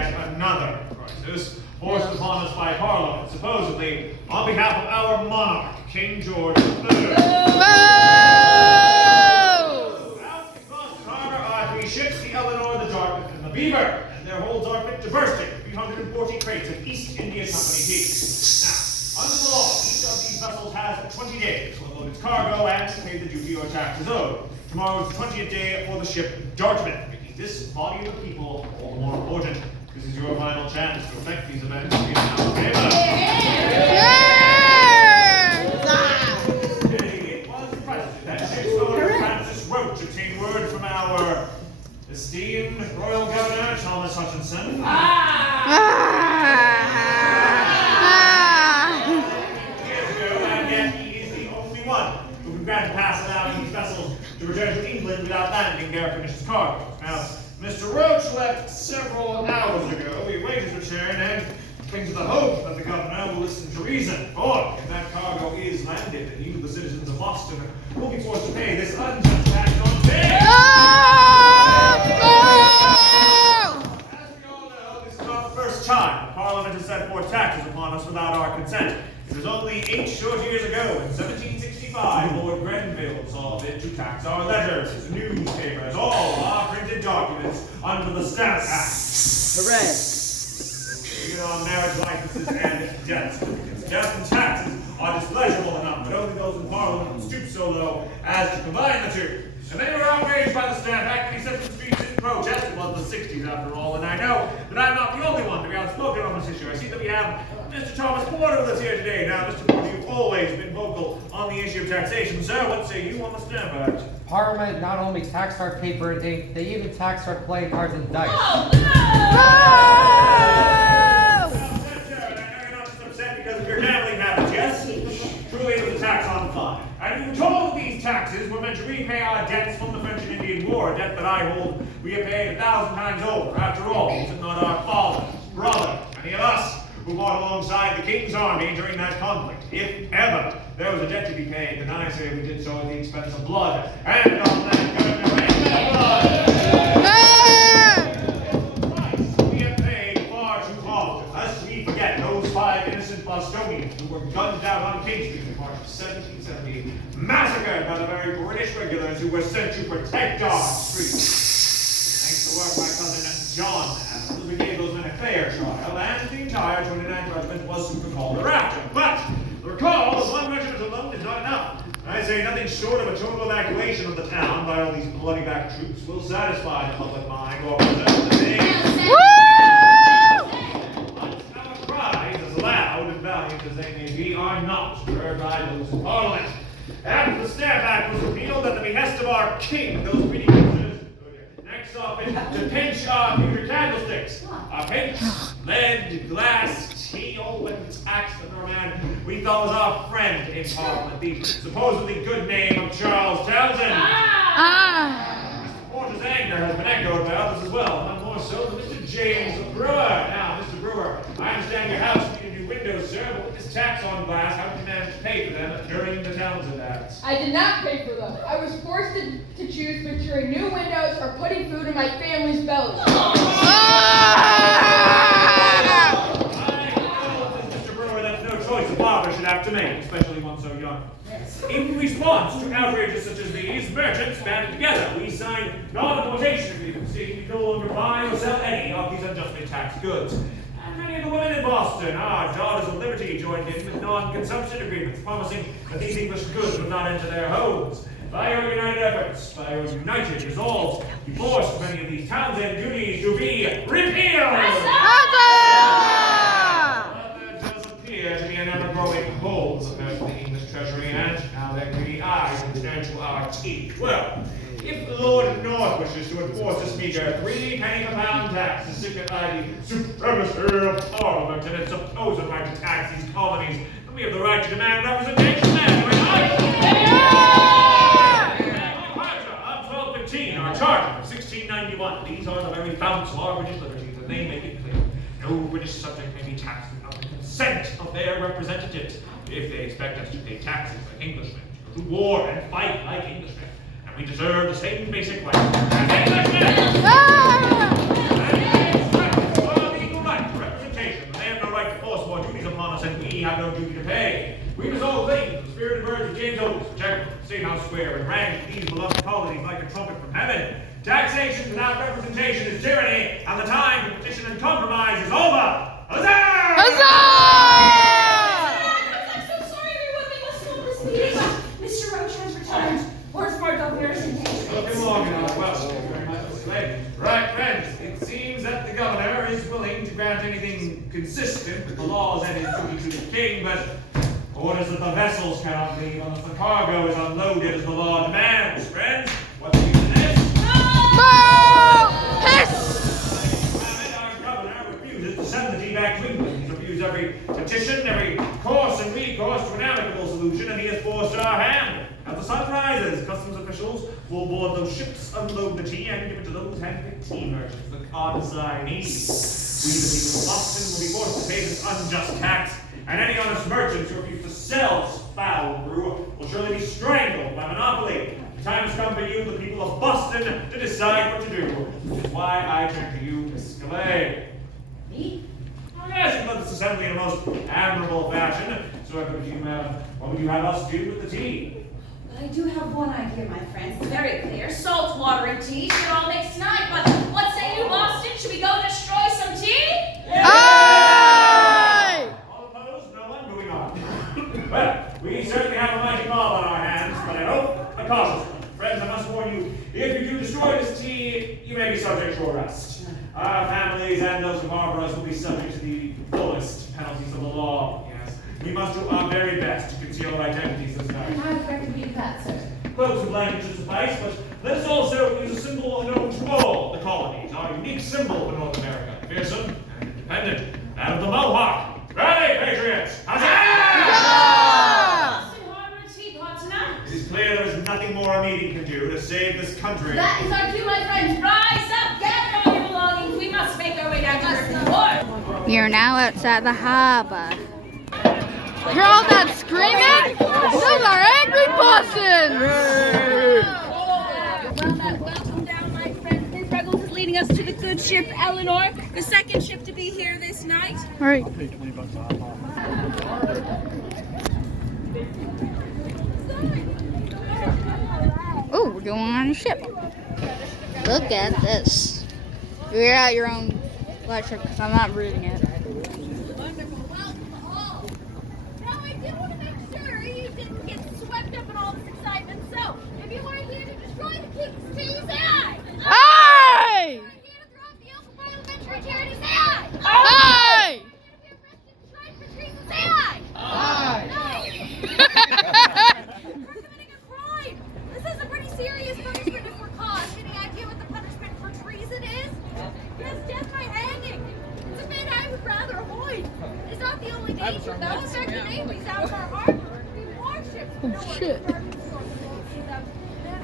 yet another crisis forced upon us by Parliament, supposedly on behalf of our monarch, King George III. Out in Boston Harbor are 3 ships, the Eleanor, the Dartmouth, and the Beaver, and their holds are fit to bursting, 340 crates of East India Company tea. Now, under the law, each of these vessels has 20 days to unload its cargo and to pay the duty or taxes owed. Tomorrow is the 20th day for the ship Dartmouth, making this body of the people all the more important. This is your final chance to affect these events in our favor. It was present that ship's owner Francis Roach obtained word from our esteemed Royal Governor Thomas Hutchinson. Years ago, and yet he is the only one who can grant a pass allowing these vessels to return to England without landing their finished cargo. Now, Mr. Roach left several hours ago. We await his return and cling to the hope that the governor will listen to reason. For if that cargo is landed, then you, the citizens of Boston, will be forced to pay this unjust tax on pay. As we all know, this is not the first time the Parliament has set forth taxes upon us without our consent. It was only 8 short years ago, in 1765, Lord Grenville saw fit to tax our letters, newspapers, all our printed documents under the Stamp Act. Hooray! Even on marriage licenses and death certificates. Death and taxes are displeasurable enough, but only those in Parliament will stoop so low as to combine the two. And they were outraged by the Stamp Act, and he set to the streets in protest. It was the 60s after all, and I know that I'm not the only one to be outspoken on this issue. I see that we have Mr. Thomas Porter with us here today. Now, Mr. Porter, you've always been vocal on the issue of taxation. Sir, what say you on the Stamp Act? Parliament not only taxed our paper and ink, they even taxed our playing cards and dice. Well, sir, and I know you're not just upset because of your gambling habits, yes? Truly, it was a tax on fun. And you were told that these taxes were meant to repay our debts from the French and Indian War, a debt that I hold we have paid 1,000 times over. After all, was it not our father, brother, any of us who fought alongside the King's army during that conflict? If ever there was a debt to be paid, then I say we did so at the expense of blood, and on that governor and that blood. Price we have paid far too often, lest we forget those 5 innocent Bostonians who were gunned down on King Street in March of 1770, massacred by the very British regulars who were sent to protect our streets. Thanks to work my cousin John Adams, we gave those men a fair trial, and the entire 29th Regiment was soon recalled thereafter. But the recall of 1 regiment alone is not enough. I say nothing short of a total evacuation of the town by all these bloody-backed troops will satisfy the public mind or preserve the name. But our cries, as loud and valiant as they may be, are not heard by those in Parliament. After the Stamp Act was repealed at the behest of our king, those pretty pictures next saw fit to pinch our pewter candlesticks, our paints, lead, glass, tea, oh, and axe that our man we thought was our friend in Parliament, the supposedly good name of Charles Townsend. Mr. Porter's anger has been echoed by others as well, none more so than Mr. James Brewer. Now, Mr. Brewer, I understand your house needed new windows, sir, but with this tax on glass, how did you manage to pay for them during the Townsend Acts? I did not pay for them. I was forced to choose between new windows or putting food in my family's belly. A father should have to make, especially one so young. Yes. In response to outrages such as these, merchants banded together. We signed non-importation agreements stating we no longer buy or sell any of these unjustly taxed goods. And many of the women in Boston, our Daughters of Liberty, joined in with non-consumption agreements, promising that these English goods would not enter their homes. By our united efforts, by our united resolves, we forced many of these Townsend duties to be repealed. To be an ever-growing hole compared to the English treasury, and now their greedy eyes will turn to our teeth. Well, if Lord North wishes to enforce this meager 3 penny per pound tax to signify the supremacy of Parliament and its supposed right to tax these colonies, then we have the right to demand representation there, do we not? Of 1215, our charter of 1691, these are the very founts of our British liberties, and they make it clear no British subject may be taxed without the consent of their representatives. If they expect us to pay taxes like Englishmen, to go to war and fight like Englishmen, and we deserve the same basic rights as Englishmen. And we expect We must all cling to the spirited words of James Otis, Check, State House Square, and rang these beloved colonies like a trumpet from heaven. Taxation without representation is tyranny, and the time to petition and compromise is over. Huzzah! Huzzah! I'm so sorry, everyone. We must stop this meeting, but Mr. Roach has returned. Word for Governor's engagement. Looking long enough. Well, thank you very much, Mr. Lake. Right, friends. It seems that the governor is willing to grant anything consistent with the laws and his duty to the king, but orders that the vessels cannot leave unless the cargo is unloaded as the law demands. Friends, what do you think of this? Our governor refuses to send the tea back to England. He's refused every petition, every course and recourse to an amicable solution, and he has forced our hand. As the sun rises, customs officials will board those ships, unload the tea, and give it to those hand-picked tea merchants, the consignees. We, the people of Boston, will be forced to pay this unjust tax, and any honest merchants who refuse to sell this foul brew will surely be strangled by monopoly. The time has come for you, the people of Boston, to decide what to do, which is why I turn to you, Miss Scalay. Me? Oh, yes, you led this assembly in a most admirable fashion. So what would you have us do with the tea? I do have one idea, my friends. It's very clear. Salt, water, and tea should all mix tonight, but what say you, Boston? Should we go destroy some tea? Aye! All opposed? No one? Moving on. Well, we certainly have a mighty ball on our hands, but I hope a cautious one. Friends, I must warn you, if you do destroy this tea, you may be subject to arrest. Our families and those of our brothers will be subject to the fullest penalties of the law. Yes, we must do our very best to conceal our identities this night. How effective be that, sir? Clothes and blankets should suffice, but let us also use a symbol known to all the colonies, our unique symbol for North America, fearsome and independent, that of the Mohawk. Ready, patriots? Huzzah! Boston Harbor teapot tonight. It is clear there is nothing more a meeting can do to save this country. That is our cue, my friends. Rise up, gather all your belongings. We must make our way down to Griffin Wharf. We are now outside the harbor. Hear all that screaming? Those are angry Boston! Welcome down, my friends. His Ruggles is leading us to the good ship Eleanor, the second ship to be here this night. All right. Oh, we're going on a ship. Look at this. Figure out your own lecture because I'm not reading it. Wonderful. Welcome all. Now, I did want to make sure you didn't get swept up in all this excitement. So, if you weren't here to destroy the king's tea, say aye. Aye! If you weren't here to throw up the Oak Parliamentary charity, say aye. Aye! If you're here to be arrested and tried for treason, say aye. Aye! No. We're committing a crime. This is a pretty serious punishment if we're caught. Any idea what the punishment for treason is? Yes, death by hanging. It's a fate I would rather avoid. It's not the only danger, though. In fact, the navy's out of our harbor. We have warships. Oh, shit. The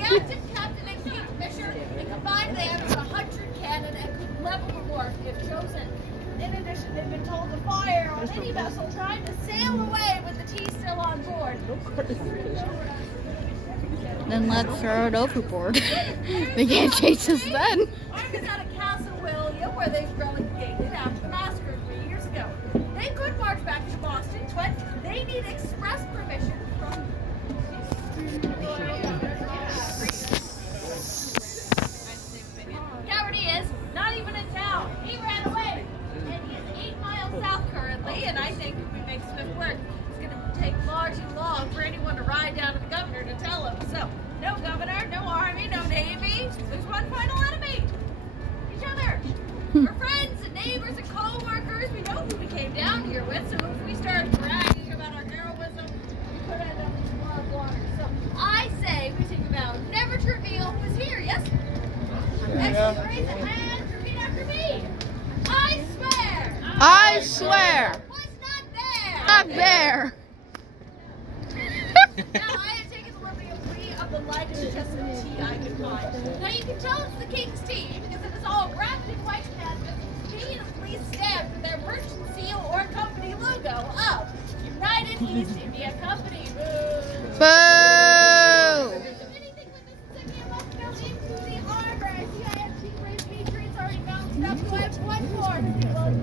active captain and kingfisher, and combined they have 100 cannon and could level the wharf if chosen. In addition, they've been told to fire on any vessel trying to sail away with the tea still on board. Then let's throw it overboard. They can't chase us then. Arm is out of Castle William, where they've relegated after the massacre 3 years ago. They could march back to Boston, but they need express permission from. Coward he is, not even in town. He ran away, and he is 8 miles south currently. And I think if we make swift work, it's going to take far too long for anyone to ride down to the governor to tell him. So, no governor, no army, no navy. There's one final enemy. Each other. We're friends and neighbors and co-workers. We know who we came down here with. So if we start bragging about our heroism, we could end up in a lot of water. So I say we think about never to reveal who is here. Yes? Excellent. Raise a hand. Repeat after me. I swear. I swear. Was not there. Not there. Now I have taken the liberty of three of the lightest chests of tea I could find. Now you can tell it's the king's tea because it is all wrapped in white canvas, conveniently stamped with their merchant seal or company logo of United East India Company. Boo! Boo! If anything with this insignia must go into the harbor. I see I have tea brave patriots already bounced up, so I have one more to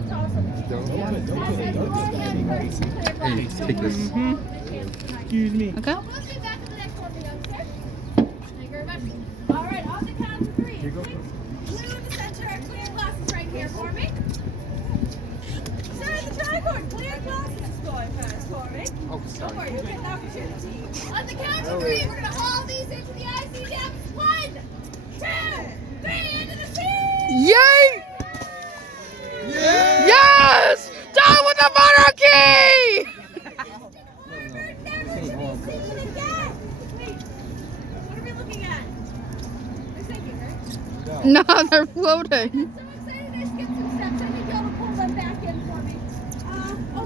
toss on the tea. Don't open it. Don't open it. Go ahead first. Hey, take this. Excuse me. Okay. We'll be back in the next one, youngsters. Thank you very much. All right, on the count of three. Blue in the center and clear glasses right here for me. Sir, the tricord, clear glasses going first for me. Oh, Don't sorry. worry, you'll get an opportunity. On the count of three, we're going to haul these into the IC depths. 1, 2, 3, into the sea! Yay! Yes! Down with the monarchy! Never to be seen again! Wait, what are we looking at? They're sinking, right? No, they're floating. I'm so excited I skipped some steps. I need y'all to pull them back in for me.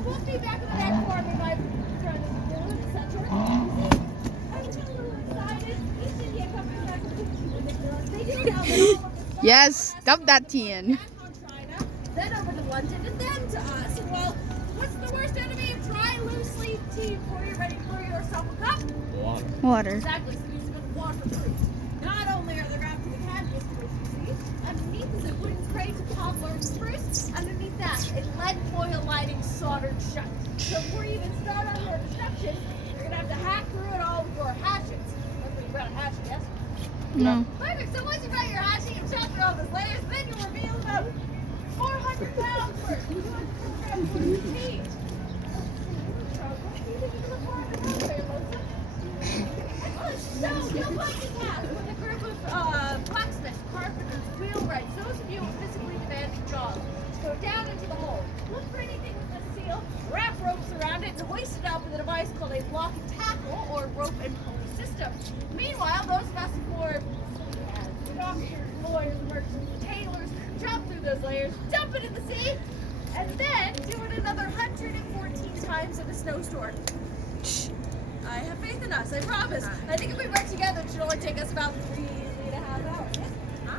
Both be back in the neck for me, my friend. Blue in the center. I'm just a little excited. East India Company has ridiculous. They do now that all of this stuff Yes, dump that tea in. back on China, then over to London, and then to us. And well, what's the worst enemy of dry, loose leaf tea before you're ready to pour yourself a cup? Water. Exactly, so these have been waterproof. Not only are the ground to the canvas proof, you see, underneath is a wooden crate of poplar and spruce. Underneath that, a lead foil lining soldered shut. So before you even start on your destruction, you're gonna have to hack through it all with your hatchets. Remember, you brought a hatchet, yes? No. Perfect. So once you got your hatchet, you chop through all those layers, then you reveal about 400 pounds worth, 200 kilograms worth of meat. So you'll find the task with a group of blacksmiths, carpenters, wheelwrights, those of you with physically demanding jobs. Go down into the hole, look for anything with a seal, wrap ropes around it, and hoist it up with a device called a block and tackle or rope and pulley system. Meanwhile, those of us who are doctors, lawyers, merchants, tailors, jump through those layers, dump it in the sea, and then do it another 114 times in a snowstorm. I have faith in us, I promise. I think if we work together, it should only take us about 3.5 hours.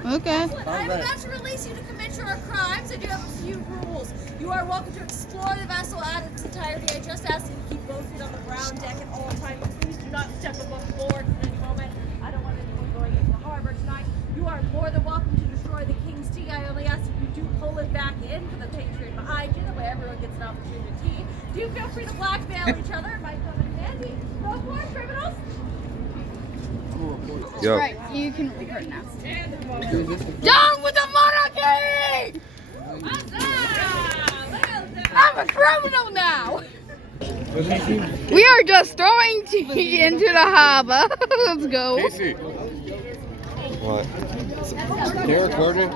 Okay. Excellent. I'm about to release you to commit your crimes. I do have a few rules. You are welcome to explore the vessel at its entirety. I just ask you to keep both feet on the ground deck at all times. Please do not step above board at any moment. I don't want anyone going into the harbor tonight. You are more than welcome to destroy the King's tea. I only ask that you do pull it back in for the patriot behind you. That way everyone gets an opportunity. Do feel free to blackmail each other. It might come in handy. No more criminals. Yo. Right, you can record now. Down with the monarchy! I'm a criminal now! We are just throwing tea into the harbor. Let's go. Casey. What? You're recording?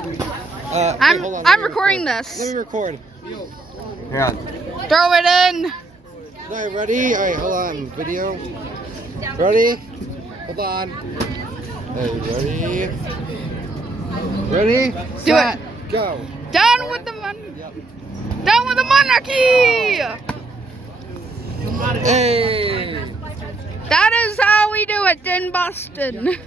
I'm hold on, let I'm me recording record. this. Let me record. Hang on. Throw it in. Alright, ready? Alright, hold on. Video. Ready? Hold on. Hey, ready? Ready? Do Set, it. Go. Down with the Down with the monarchy! Hey! That is how we do it in Boston.